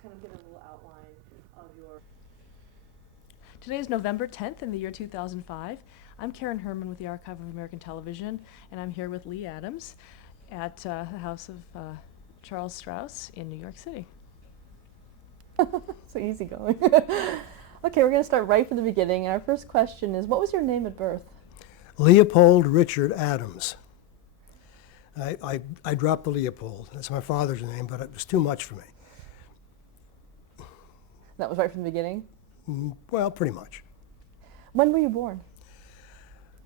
just kind of get a little outline of your... Today is November 10th in the year 2005. I'm Karen Herman with the Archive of American Television, and I'm here with Lee Adams at the house of Charles Strouse in New York City. So easy going. Okay, we're going to start right from the beginning. Our first question is, what was your name at birth? Leopold Richard Adams. I dropped the Leopold. That's my father's name, but it was too much for me. That was right from the beginning? Well, pretty much. When were you born?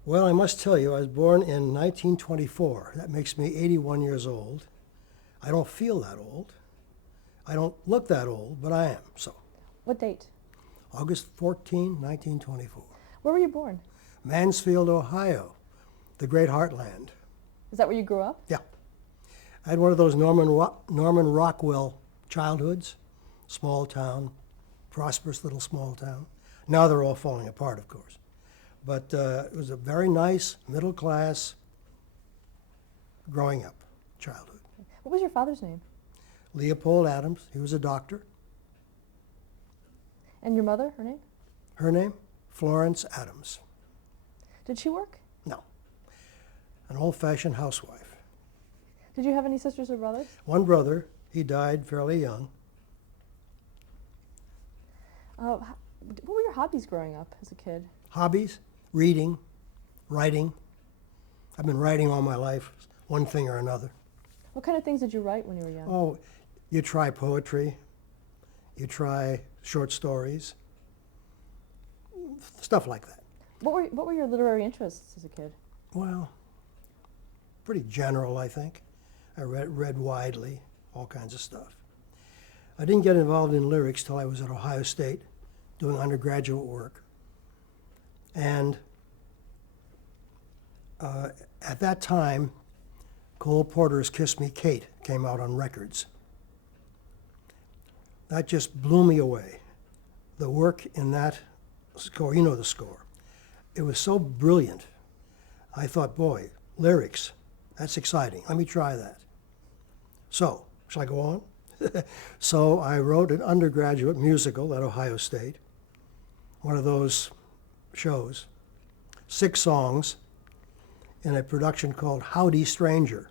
Well, I must tell you, I was born in 1924. That makes me 81 years old. I don't feel that old. I don't look that old, but I am, so. What date? August 14, 1924. Where were you born? Mansfield, Ohio, the great heartland. Is that where you grew up? Yeah. I had one of those Norman Rockwell childhoods, small town, prosperous little small town. Now they're all falling apart, of course. But it was a very nice, middle class, growing up childhood. What was your father's name? Leopold Adams, he was a doctor. And your mother, her name? Her name? Florence Adams. Did she work? No. An old-fashioned housewife. Did you have any sisters or brothers? One brother, he died fairly young. What were your hobbies growing up as a kid? Hobbies? Reading, writing. I've been writing all my life, one thing or another. What kind of things did you write when you were young? Oh, you try poetry, you try short stories, stuff like that. What were your literary interests as a kid? Well, pretty general, I think. I read widely, all kinds of stuff. I didn't get involved in lyrics till I was at Ohio State doing undergraduate work. And at that time, Cole Porter's Kiss Me Kate came out on records. That just blew me away. The work in that score, you know the score, it was so brilliant. I thought, boy, lyrics, that's exciting. Let me try that. So, shall I go on? So I wrote an undergraduate musical at Ohio State, one of those shows, 6 songs in a production called Howdy Stranger.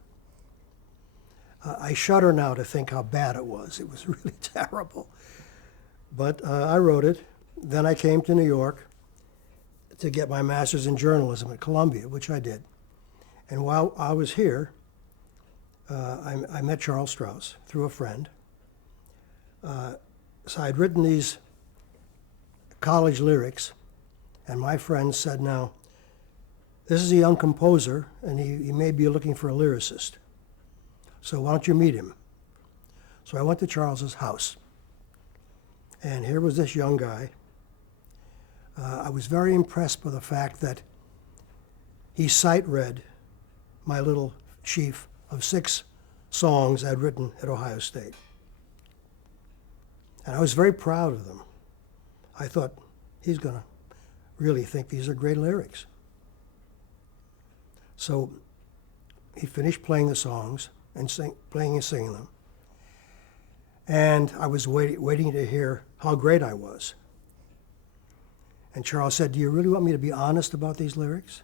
I shudder now to think how bad it was. It was really terrible. But I wrote it. Then I came to New York to get my master's in journalism at Columbia, which I did. And while I was here, I met Charles Strouse through a friend. So I'd written these college lyrics, and my friend said, now, this is a young composer, and he may be looking for a lyricist. So why don't you meet him? So I went to Charles's house, and here was this young guy. I was very impressed by the fact that he sight-read my little sheaf of 6 songs I'd written at Ohio State. And I was very proud of them. I thought, he's going to really think these are great lyrics. So he finished playing the songs and playing and singing them. And I was waiting to hear how great I was. And Charles said, do you really want me to be honest about these lyrics?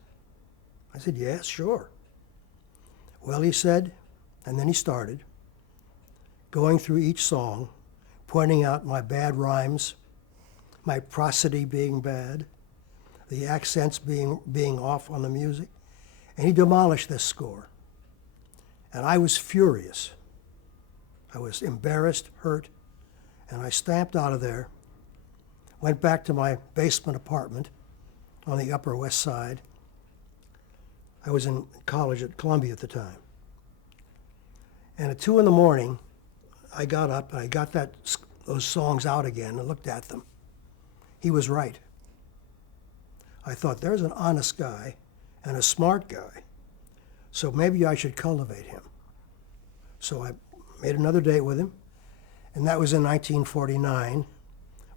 I said, yes, sure. Well, he said, and then he started, going through each song, pointing out my bad rhymes, my prosody being bad, the accents being off on the music. And he demolished this score. And I was furious. I was embarrassed, hurt, and I stamped out of there, went back to my basement apartment on the Upper West Side. I was in college at Columbia at the time. And at 2 in the morning, I got up and I got those songs out again and looked at them. He was right. I thought, there's an honest guy and a smart guy, so maybe I should cultivate him. So I made another date with him, and that was in 1949.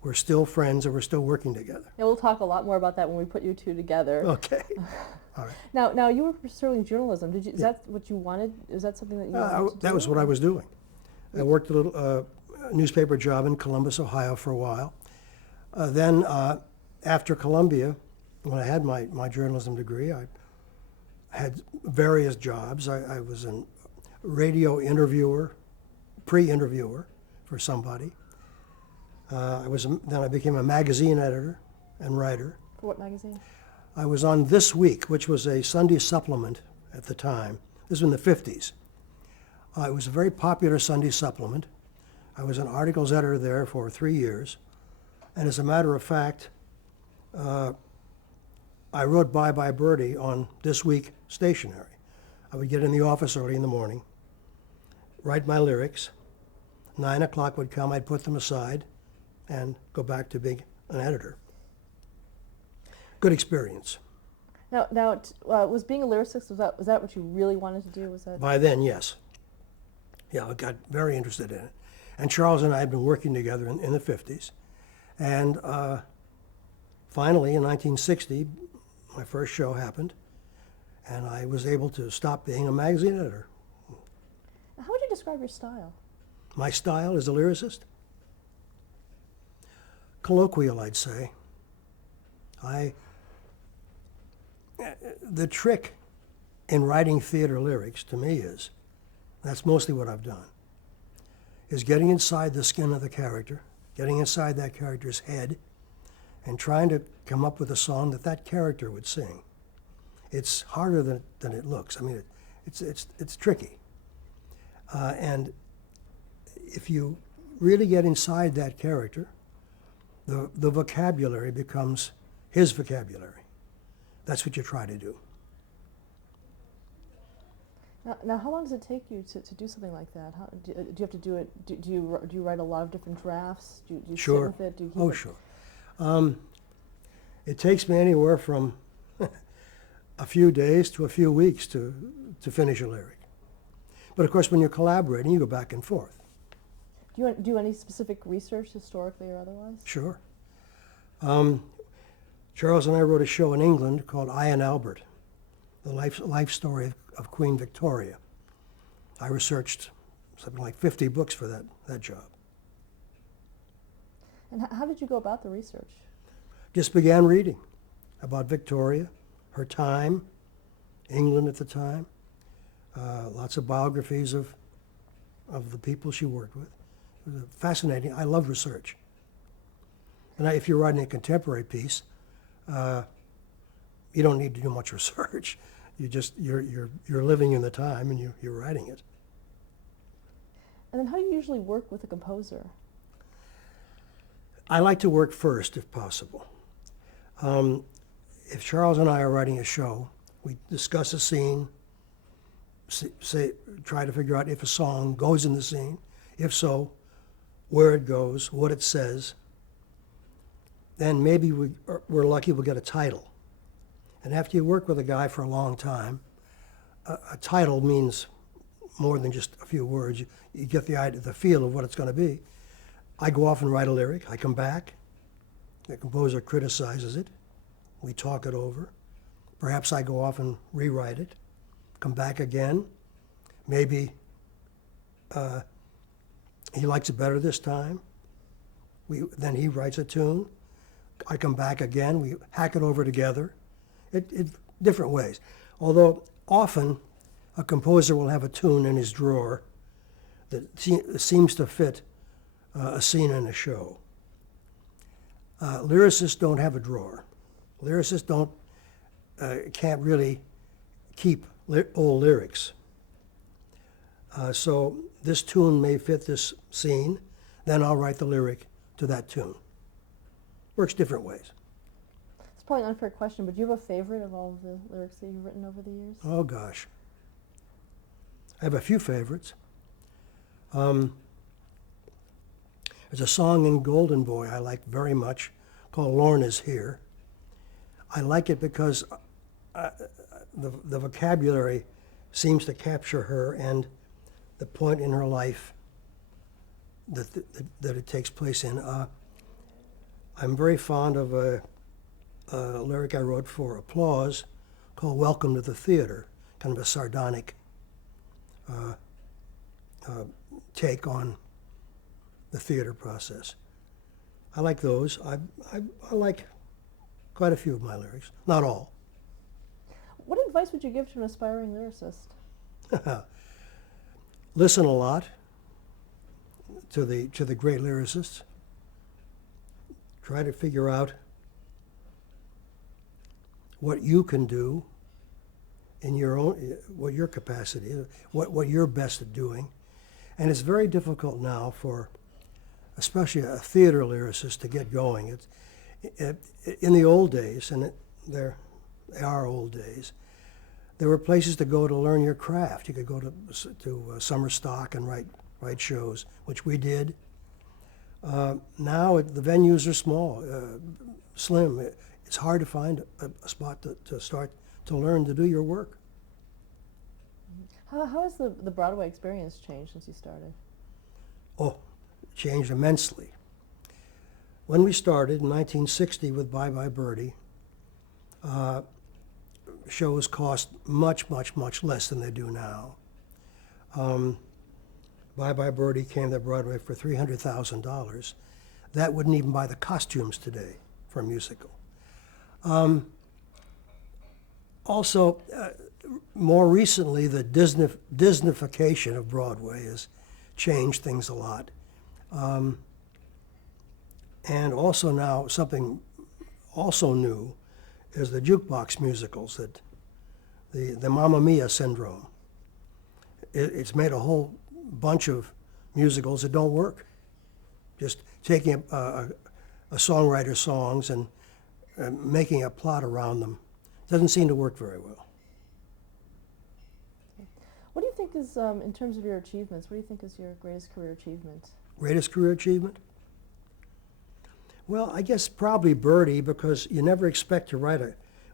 We're still friends and we're still working together. Yeah, we'll talk a lot more about that when we put you two together. Okay. All right. Now you were pursuing journalism. Is that what you wanted? Is that something that you wanted to do? That was what I was doing. I worked a little newspaper job in Columbus, Ohio for a while. Then after Columbia, when I had my journalism degree, I had various jobs. I was a radio interviewer, pre-interviewer for somebody. Then I became a magazine editor and writer. For what magazine? I was on This Week, which was a Sunday supplement at the time. This was in the 50s. It was a very popular Sunday supplement. I was an articles editor there for 3 years. And as a matter of fact, I wrote Bye Bye Birdie on This Week stationery. I would get in the office early in the morning, write my lyrics. 9 o'clock would come, I'd put them aside and go back to being an editor. Good experience. Now, was being a lyricist, was that what you really wanted to do? Was that? By then, yes. Yeah, I got very interested in it. And Charles and I had been working together in the 50s. And finally, in 1960, my first show happened, and I was able to stop being a magazine editor. How would you describe your style? My style as a lyricist? Colloquial, I'd say. The trick in writing theater lyrics, to me, that's mostly what I've done, is getting inside the skin of the character, getting inside that character's head, and trying to come up with a song that character would sing. It's harder than it looks. I mean, it's tricky. And if you really get inside that character, the vocabulary becomes his vocabulary. That's what you try to do. Now, how long does it take you to do something like that? Do you have to do it? Do you write a lot of different drafts? Do you Sure. sit with it? Do you keep Oh, it? sure. It takes me anywhere from a few days to a few weeks to finish a lyric. But of course, when you're collaborating, you go back and forth. Do you do any specific research, historically or otherwise? Sure. Charles and I wrote a show in England called I and Albert, the life story of Queen Victoria. I researched something like 50 books for that job. And how did you go about the research? Just began reading about Victoria, her time, England at the time, lots of biographies of the people she worked with. It was fascinating. I love research. And if you're writing a contemporary piece, you don't need to do much research. You're living in the time and you're writing it. And then how do you usually work with a composer? I like to work first if possible. If Charles and I are writing a show, we discuss a scene, try to figure out if a song goes in the scene. If so, where it goes, what it says. Then maybe we're lucky we'll get a title. And after you work with a guy for a long time, a title means more than just a few words. You get the idea, the feel of what it's going to be. I go off and write a lyric. I come back. The composer criticizes it. We talk it over. Perhaps I go off and rewrite it. Come back again. Maybe he likes it better this time. Then he writes a tune. I come back again. We hack it over together. Different ways. Although often a composer will have a tune in his drawer that seems to fit a scene in a show. Lyricists don't have a drawer. Lyricists can't really keep old lyrics. So this tune may fit this scene, then I'll write the lyric to that tune. Works different ways. It's probably an unfair question, but do you have a favorite of all of the lyrics that you've written over the years? Oh gosh. I have a few favorites. There's a song in Golden Boy I like very much called Lorna's Here. I like it because the vocabulary seems to capture her and the point in her life that it takes place in. I'm very fond of a lyric I wrote for Applause called Welcome to the Theater, kind of a sardonic take on the theater process. I like those. I like quite a few of my lyrics, not all. What advice would you give to an aspiring lyricist? Listen a lot to the great lyricists. Try to figure out what you can do in your own, what your capacity is, what you're best at doing. And it's very difficult now for, especially a theater lyricist, to get going. In the old days, and they are old days, there were places to go to learn your craft. You could go to summer stock and write shows, which we did. Now the venues are small, slim. It's hard to find a spot to start to learn to do your work. How has the Broadway experience changed since you started? Oh, it changed immensely. When we started in 1960 with Bye Bye Birdie, shows cost much, much, much less than they do now. Bye Bye Birdie came to Broadway for $300,000. That wouldn't even buy the costumes today for a musical. Also, more recently, the Disneyfication of Broadway has changed things a lot. And also now, something also new is the jukebox musicals, that the Mamma Mia syndrome. It's made a whole bunch of musicals that don't work. Just taking a songwriter's songs and making a plot around them doesn't seem to work very well. What do you think is, in terms of your achievements, what do you think is your greatest career achievement? Greatest career achievement? Well, I guess probably Birdie, because you never expect to write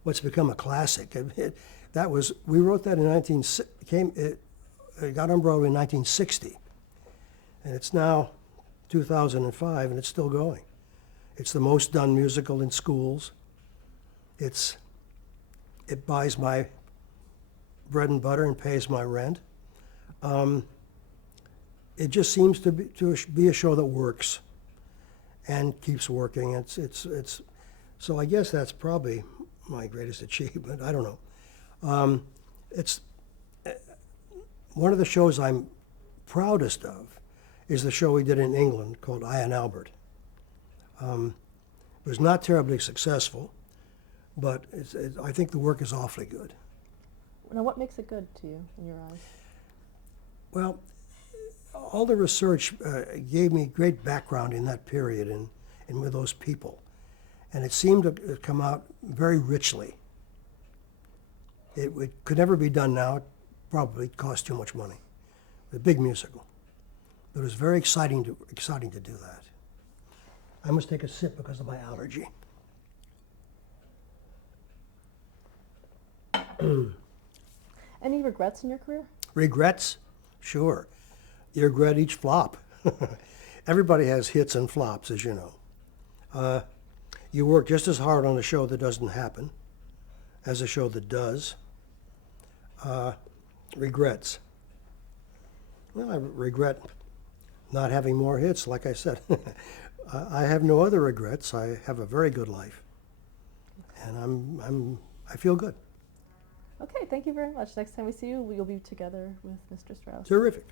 what's become a classic. We wrote that in it got on Broadway in 1960, and it's now 2005, and it's still going. It's the most done musical in schools. It buys my bread and butter and pays my rent. It just seems to be a show that works and keeps working. So I guess that's probably my greatest achievement. I don't know. It's one of the shows I'm proudest of is the show we did in England called I and Albert. It was not terribly successful, but I think the work is awfully good. Now, what makes it good to you in your eyes? Well, all the research gave me great background in that period and with those people. And it seemed to come out very richly. It could never be done now. It probably cost too much money. A big musical. But it was very exciting to do that. I must take a sip because of my allergy. Any regrets in your career? Regrets? Sure. You regret each flop. Everybody has hits and flops, as you know. You work just as hard on a show that doesn't happen as a show that does. Regrets. Well, I regret not having more hits, like I said. I have no other regrets. I have a very good life, and I feel good. Okay, thank you very much. Next time we see you, you'll be together with Mr. Strauss. Terrific.